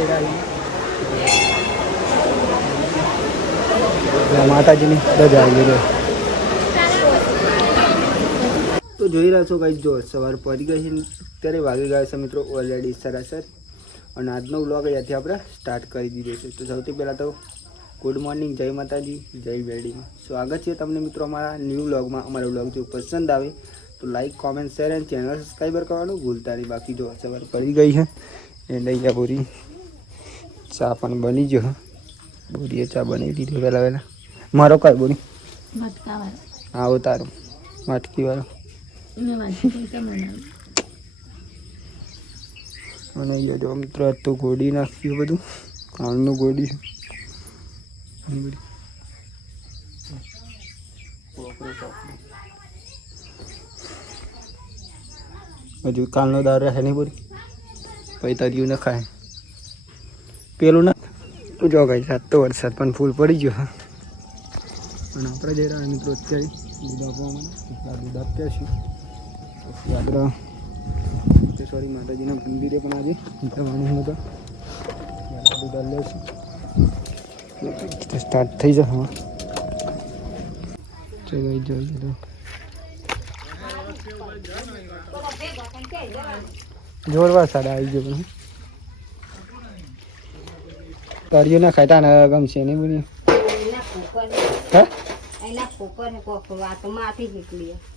જઈ રહ્યા છીએ માતાજીની રજા આવી ગઈ તો જોઈ રહ્યા છો કઈ જો સવાર પડી ગઈ છે અત્યારે વાગી ગયા છે મિત્રો ઓલરેડી સરાસર. અને આજનો વ્લોગ અહીંયાથી આપણે સ્ટાર્ટ કરી દીધો છે. તો સૌથી પહેલાં તો ગુડ મોર્નિંગ જય માતાજી, જય વેલ્ડિંગ સ્વાગત છે તમને મિત્રો અમારા ન્યૂ વ્લોગમાં અમારો વ્લોગ જો પસંદ આવે, તો લાઈક કોમેન્ટ શેર અને ચેનલ સબસ્ક્રાઈબર કરવાનું ભૂલતા નહીં. બાકી જો સવાર પડી ગઈ છે એટલે અહીંયા પૂરી ચા પણ બની ગયો બોરીએ ચા બનાવી દીધી વહેલા વહેલા. મારો કઈ બોરી? આવો તારો માટકી વાળો અને જો મિત્રો તો ગોડી નાખ્યું બધું. કાળનું ગોડી. હજુ કાલનો દાર રહે નહીં બોરી. પછી તર્યું ન ખાય. પેલું ના જો ગઈ રાત તો વરસાદ પણ ફૂલ પડી ગયો, હા. અને આપણે જઈ રહ્યા મિત્રો અત્યારે, દૂધ આપવા મને દૂધ આપ્યા છે. પછી આપણે સોરી માતાજીના મંદિરે પણ આજે જવાનું હતું દૂધ લે છે. સ્ટાર્ટ થઈ જશે, હા. ચલો જોઈએ તો જોરવાર સાડા આવી ગયો પણ તરિયું ના ખાતા ને ગમશે નહીં બોલી હે?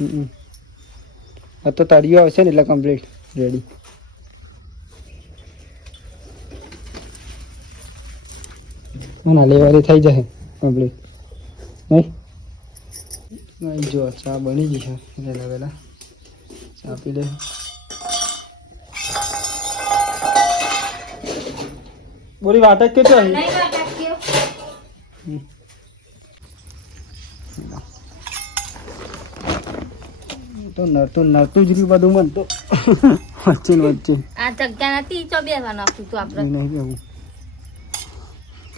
હમ. આ તો તળિયો આવશે ને એટલે કમ્પ્લીટ રેડી ના લેવારી થઈ જશે કમ્પ્લીટ નહીં? નહીં જો ચા બની ગઈ છે. વહેલા વહેલા ચા પી લે. બોલી વાત જ કેટલી આવી? તો નરતું નરતું જ રહ્યું બધું મન તો. વચ્ચે વચ્ચે. આ જગ્યા નથી તો બેસવાનું આપ્યું તું આપણે. નહીં જવું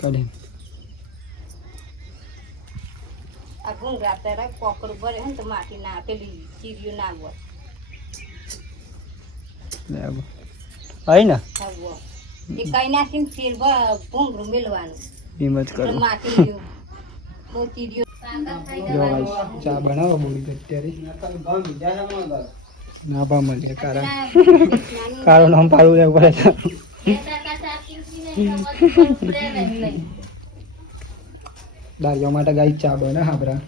કાઢે આ ઘૂંઘરા તરફ કોકર ભરે હે તો માટી ના પેલી ચીરિયું ના હોય લે આવો. આવી ને? થવો એ કઈ નાખીને ફેર ભ- મેલવાનું. એમ જ કરો. માટી બહુ ચીરિયું ચા બનાવો બોલી અત્યારે. ના ભા મળીએ કારણ નામ પાડું લેવું પડે દારિયા માટે ગાઈ ચા બને આપણા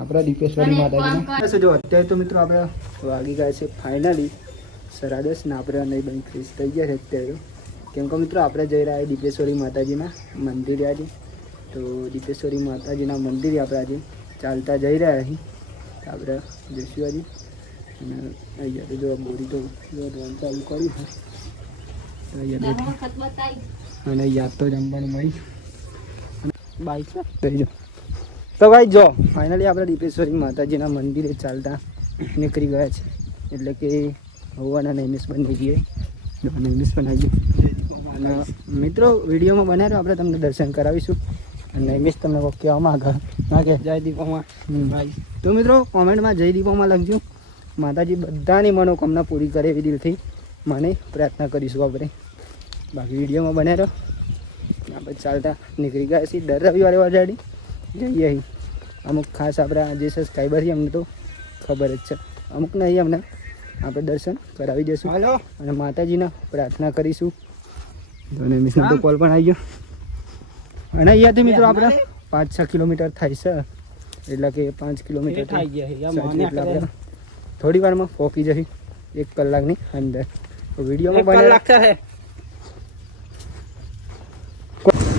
આપણા દીપેશ્વરી માતાજીના. જો અત્યારે તો મિત્રો આપણે વાગી ગયા છે ફાઇનલી સરાદસ દસ ને આપણે નહીં બંધ ફ્રીઝ થઈ ગયા છે અત્યારે. કેમ કે મિત્રો આપણે જઈ રહ્યા છીએ દીપેશ્વરી માતાજીના મંદિરે આજે. તો દીપેશ્વરી માતાજીના મંદિરે આપણે આજે ચાલતા જઈ રહ્યા છીએ. આપણે જઈશું આજે. અને અહીંયા તો જો બોરી તો વધવાનું ચાલુ કર્યું છે. અને યાદ તો જમવાનું મળી. બાઈક થઈ જાઓ તો ભાઈ જો ફાઇનલી આપણે દીપેશ્વરી માતાજીના મંદિરે ચાલતા નીકળી ગયા છે. એટલે કે હોવાના નૈમિષ બની ગઈએ જો નૈમિષ બનાવી ગયું અને મિત્રો વિડીયોમાં બનાવ્યો આપણે તમને દર્શન કરાવીશું. અને મિસ તમને કહેવામાં કહેવા માંગે ના કે જય દીપોમાં. ભાઈ. તો મિત્રો કોમેન્ટમાં જય દીપોમાં લખજો. માતાજી બધાની મનોકામના પૂરી કરે એવી દિલથી મને પ્રાર્થના કરીશું આપણે. બાકી વિડીયોમાં બનાવ્યો. આપણે ચાલતા નીકળી ગયા છીએ. દર રવિવારે વાજાડી. જઈએ અહીં. અમુક ખાસ આપણા જે સબસ્ક્રાઈબર છે એમને તો ખબર જ છે. અમુક નહીં અમને આપણે દર્શન કરાવી દઈશું અને માતાજીના પ્રાર્થના કરીશું. અને મિસનો તો કોલ પણ આવી ગયો. અને અહીંયાથી મિત્રો આપણે પાંચ છ કિલોમીટર થાય છે. એટલે કે પાંચ કિલોમીટર એટલે આપણે થોડી વારમાં પોકી જશે એક કલાકની અંદર. તો વિડીયોમાં બને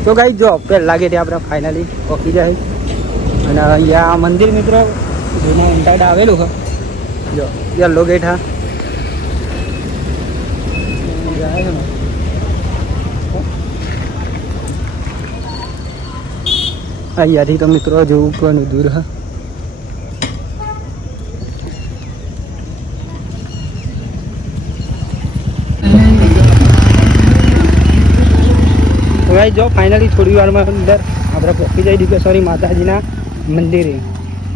તો ગાઈ જો પહેલા લાગે તે આપણે ફાઇનલી પોકી જાય અને અહીંયા આ મંદિર મિત્રો જૂનું ઉંટાડા આવેલું છે. જો યલો ગેટ હા જાય છે ને. અહીંયાથી તો મિત્રો જેવું પણ દૂર, હા. ભાઈ જો ફાઇનલી થોડી વારમાં અંદર આપણે પહોંચી જઈ દીપેશ્વરી માતાજીના મંદિરે.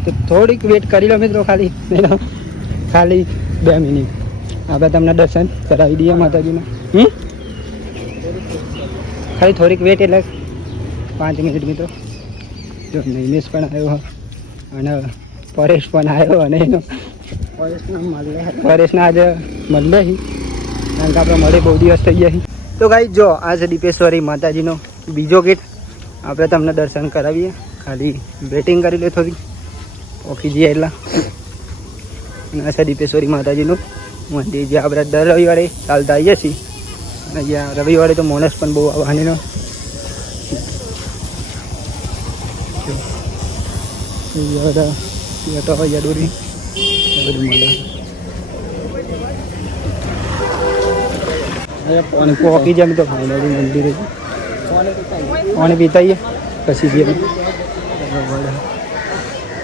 તો થોડીક વેટ કરી લો મિત્રો ખાલી. ખાલી બે મિનિટ આપણે તમને દર્શન કરાવી દઈએ માતાજીના. હમ? ખાલી થોડીક વેટ એટલે પાંચ મિનિટ મિત્રો. જો નૈમેશ પણ આવ્યો અને પરેશ પણ આવ્યો અને એનો પરેશના આજે મળે કારણ કે આપણે મળે બહુ દિવસ થઈ છે તો ગાઈ જો, આ છે દીપેશ્વરી માતાજીનો બીજો ગેટ. આપણે તમને દર્શન કરાવીએ. ખાલી વેટિંગ કરી લે થોડી. ઓકી જઈએ એટલા અને આ છે દીપેશ્વરી માતાજીનું મંદિર. જે આપણે દર રવિવારે ચાલતા આવીએ છીએ. અને જ્યાં રવિવારે તો મોનસ પણ બહુ આવવાનીનો બધા યટો હોય યડોરી એ બધું મળે પાણી પોકી જાય તો ફાઇનલી મંદિરે પાણી પીતાઈએ પછી જઈએ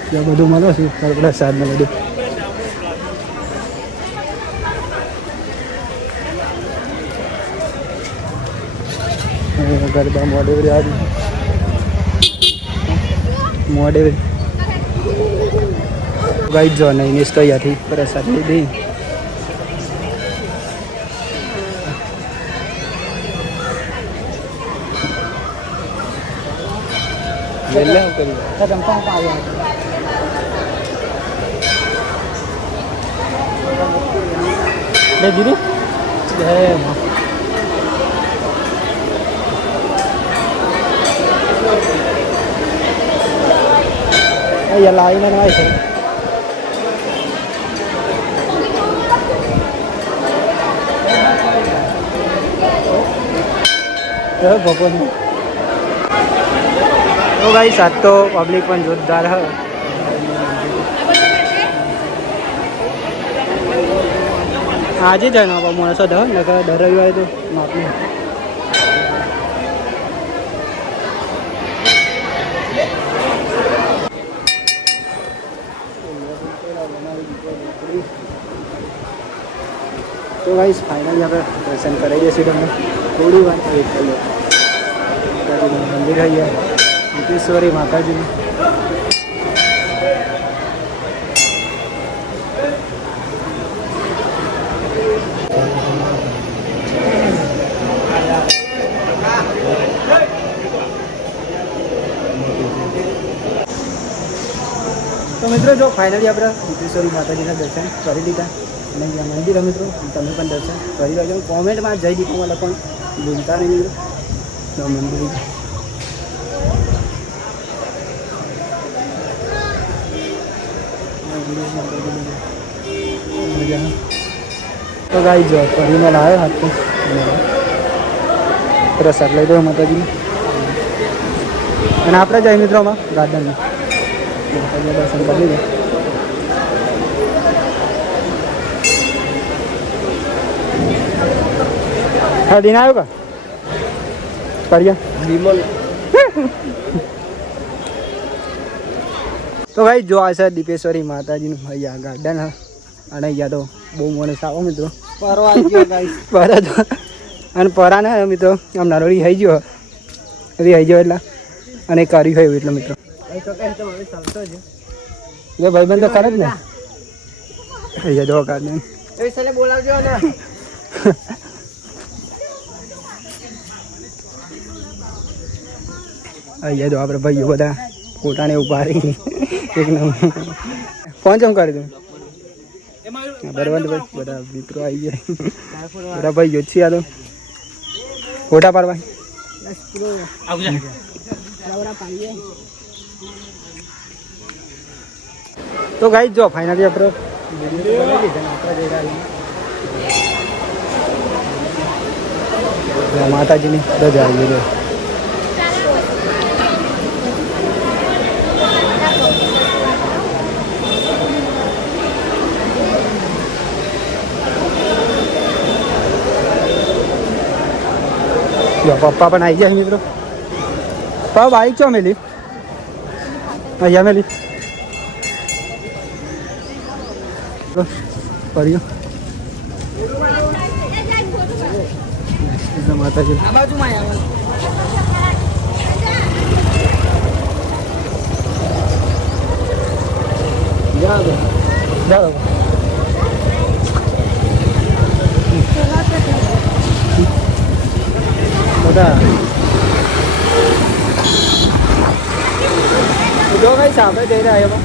ત્યાં બધું મળે છે પ્રસાદ ને બધું ગરબા મોડેવરી આવી મોડેવરી ગાઈ જો નહીં તો અહીંયાથી પ્રસાદ લીધી લે દીદી? જય માં અહીંયા લાવીને નવાય છે. ભગવાન. તો ભાઈ સાત તો પબ્લિક પણ જોરદાર હ. આજે જ એનો માણસો દ નકર દર રવિવારે તો માપી તો ગાઈસ ફાઇનલી આપણે દર્શન કરાવી દઈશું તમને. થોડી વાર વેટ કરી લો માતાજીનું મંદિર અહીંયા મુકેશ્વરી માતાજીનું તો મિત્રો જો ફાઇનલી આપણે મુકેશ્વરી માતાજીના દર્શન કરી લીધા અને જ્યાં મંદિર હે મિત્રો તમે પણ દર્શન કરી લેજો કોમેન્ટમાં જય દીપોમાં લખો ભૂલતા નહીં મિત્રો. તો મંદિર તો ગાઈ જો કરીને લાવ્યો હાથ. પ્રસાદ લઈ દો માતાજી અને આપણે જઈ મિત્રોમાં, ગાર્ડનમાં. માતાજી દર્શન કરી લીધું હા, દિન આવ્યો કા? વિમલ તો ભાઈ જો આ છે દીપેશ્વરી માતાજીનું અહીંયા ગાર્ડન અને અહીંયા તો બહુ માણસ આવો મિત્રો પરવા પરા તો. અને પરા ને મિત્રો આમ નરોડી થઈ ગયો એવી થઈ ગયો એટલે. અને કરી હોય એટલે મિત્રો. ભાઈ ભાઈબંધ તો કરે જ ને. અહીંયા જો ગાર્ડન બોલાવજો ને. અહીંયા તો આપણે ભાઈઓ બધા પોતાને ઊભા રહી એક નંબર. ફોન ચમ કરી દઉં બરોબર બધા મિત્રો આવી ગયા. બધા ભાઈઓ જ છે આ તો. ફોટા પાડવા. તો ગાઈ જો ફાઇનલી આપણે છીએ. માતાજીની રજા આવી ગઈ. જો, પપ્પા પણ આવી જાય મિત્રો. પપ્પા બાઈક ચો મેલી? અહીંયા મેલી? પડ્યો માતાજી. આ બધા જો ભાઈ સામે જઈ રહ્યા એમાં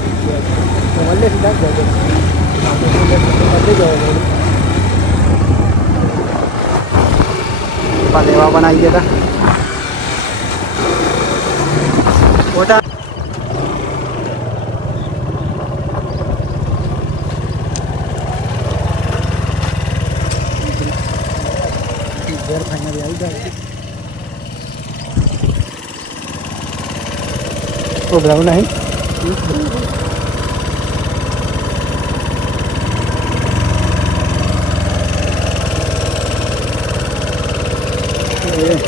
મળે સીધા જ જજો લેવા પણ આવી ગયા આવી ગયા નહીં. એ,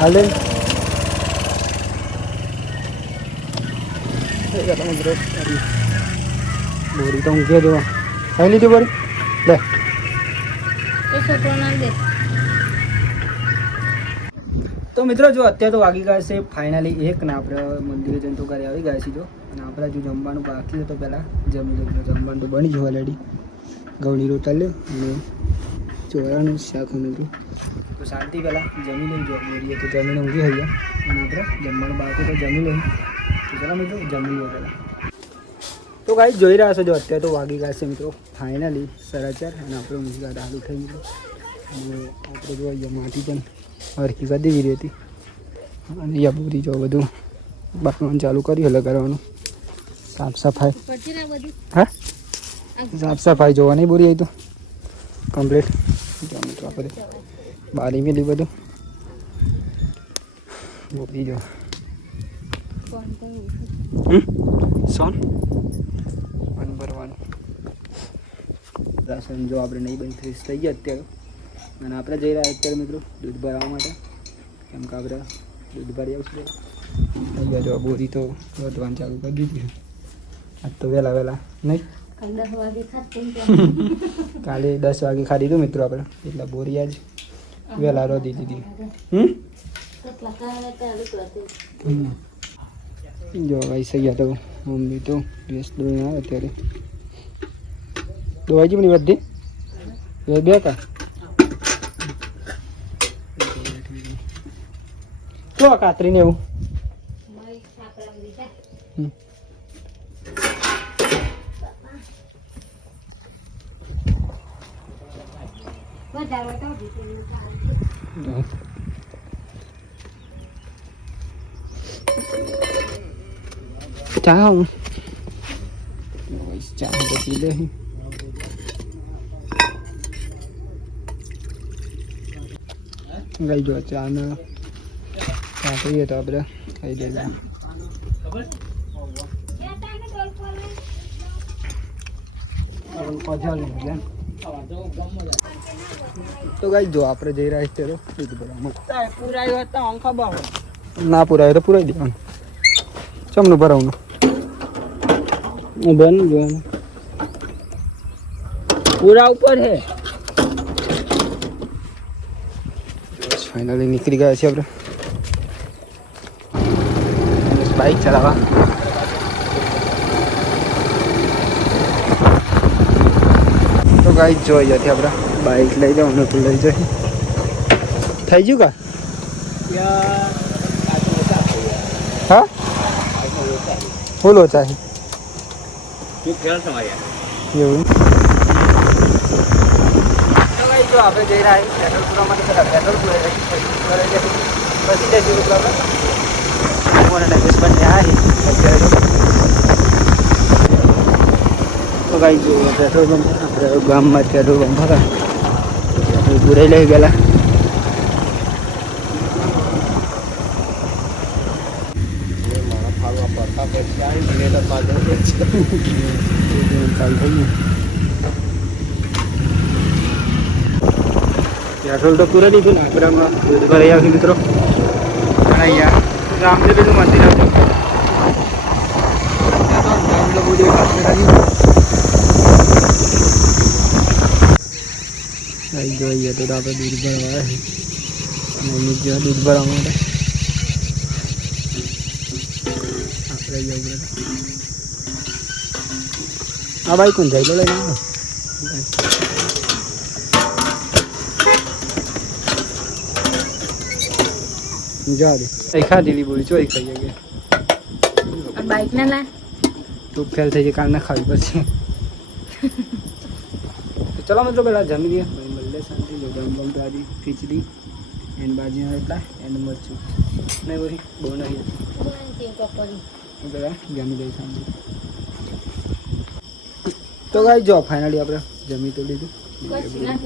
હાલે. બોરી તો ઊંઘે જો ખાઈ લીધી બોરી લે. છોકરો ના દે. તો મિત્રો જો અત્યારે તો વાગી ગયા છે ફાઇનલી એક ને આપણે મંદિરે જઈને તો ઘરે આવી ગયા છીએ જો. અને આપણે જો જમવાનું બાકી હતું પહેલાં જમી લીધું જમવાનું તો બની ગયું ઓલરેડી ગવડી રોટલ અને ચોરાનું શાક મિત્રો. તો શાંતિ પહેલાં જમી લઈ જો. બોરીએ તો જમીને ઊંઘી હઈએ અને આપણે જમવાનું બાકી તો જમી લઈએ. તો ચાલો મિત્રો જમી લઈએ પહેલાં. તો ગાઈ જોઈ રહ્યા છો જો અત્યારે તો વાગી ગયા છે મિત્રો. ફાઇનલી સરાચાર અને આપણે ઊંઘી ગયા હાલું થઈ મિત્રો અને આપણે જોવા માટી પણ હરકી કરી દેવી હતી. અને અહીંયા બોરી જો બધું બાકવાનું ચાલુ કર્યું એટલે કરવાનું. સાફ સફાઈ. હા? સાફ સફાઈ જોવાની બોરી આવી તો. કમ્પ્લીટ જો મિત્રો આપણે બારી મેલી બધું. બોરી જો? સોન? પણ ભરવાનું રાશન જો આપણે નહીં બની ફ્રેશ થઈ ગયા અત્યારે. અને આપણે જઈ રહ્યા અત્યારે મિત્રો દૂધ ભરવા માટે. કેમ કે આપણે દૂધ ભરી આવશું અહીંયા જો બોરી તો વધવાનું ચાલુ કરી દીધી આજ તો વહેલા વહેલા નહીં? કાલે દસ વાગે ખાધી હતું મિત્રો આપણે. એટલે બોરી આજ વહેલા રોધી દીધી. હમ? જો ભાઈ સહી તો મમ્મી તો ડ્રેસ ધોઈને આવે અત્યારે. દોવાઈ જી પણ બધી? બે કા શું આ કાતરીને એવું હમ. જો. ચા હું ચા તો પી લે ગઈ જો ચા ચા તો આપણે ખાઈ દઈએ તો ગઈ જો આપણે જઈ રહ્યા છીએ તો દૂધ ભરવામાં ના પુરાય તો પુરાઈ દેવાનું ચમનું ભરાવનું બન જોવાનું પૂરા ઉપર છે ફાઇનલી નીકળી ગયા છે આપણે બાઇક ચલાવવા. તો ગાઈ જોઈ જતી આપણે બાઇક લઈ જવાનું તો લઈ જઈ થઈ ગયું કા? હા? ફૂલ ઓછા એવું તો આપણે જઈ રહ્યા પેટ્રોલ પૂરા માટે પેટ્રોલ પૂરા પછી જઈશું અત્યારે તો તો ગાઈ જો પેટ્રોલ પંપ આપણે ગામમાં પેટ્રોલ પંપ હતા પૂરાઈ લઈ ગયેલા. પેટ્રોલ તો પૂરા દીધું ને આપણે હમણાં દૂધ ભરાઈ આવ્યું મિત્રો. અને અહીંયા રામદેવીનું મંદિર હતું ત્યાં તો બહુ દેખાય આવી જોઈએ તો આપણે દૂધ ભરવા આવ્યા છીએ મમ્મી જ્યાં દૂધ ભરવા માટે આપણે જવું બધા હા ભાઈ કોણ જાય તો લઈને આવો. જા દે એ ખાધેલી બોલી ચોઈ ખાઈ જાય બાઈક ના લા તું ફેલ થઈ જાય કાલ ના ખાવી પડશે. ચલો મિત્રો પેલા જમી દઈએ મળે શાંતિ જો ગમ ગમ ભાજી ખીચડી એન ભાજી એટલા એન મરચું. નહીં બોલી બહુ નહીં પેલા જમી દઈએ શાંતિ. તો ગાઈ જો ફાઇનલી આપણે જમી તો લીધું. ના.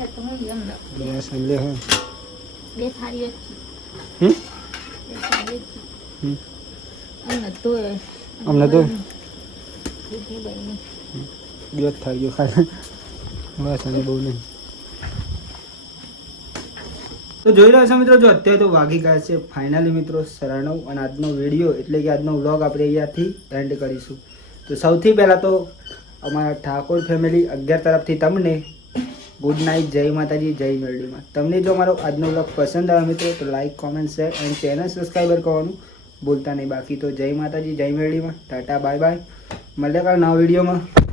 બે થાળીઓ હમ છે. બે થાળીઓ જ છે. હમ અમને તો અમને તો દિવસ થઈ ગયો ખાલી બસ અને બહુ નહીં. તો જોઈ રહ્યા છો મિત્રો જો અત્યારે તો વાગી ગયા છે ફાઇનલી મિત્રો સરણવ અને આજનો વીડિયો એટલે કે આજનો વ્લોગ આપણે અહીંયાથી એન્ડ કરીશું. તો સૌથી પહેલાં તો અમારા ઠાકોર ફેમિલી અગિયાર તરફથી તમને ગુડ નાઇટ જય માતાજી જય મેરડીમાં. તમને જો અમારો આજનો વ્લોગ પસંદ આવે મિત્રો તો લાઇક કોમેન્ટ શેર અને ચેનલ સબસ્ક્રાઈબર કરવાનું ભૂલતા નહીં. બાકી તો જય માતાજી, જય મેળીમાં ટાટા, બાય બાય. મળ્યા કાલ નવા વિડીયોમાં.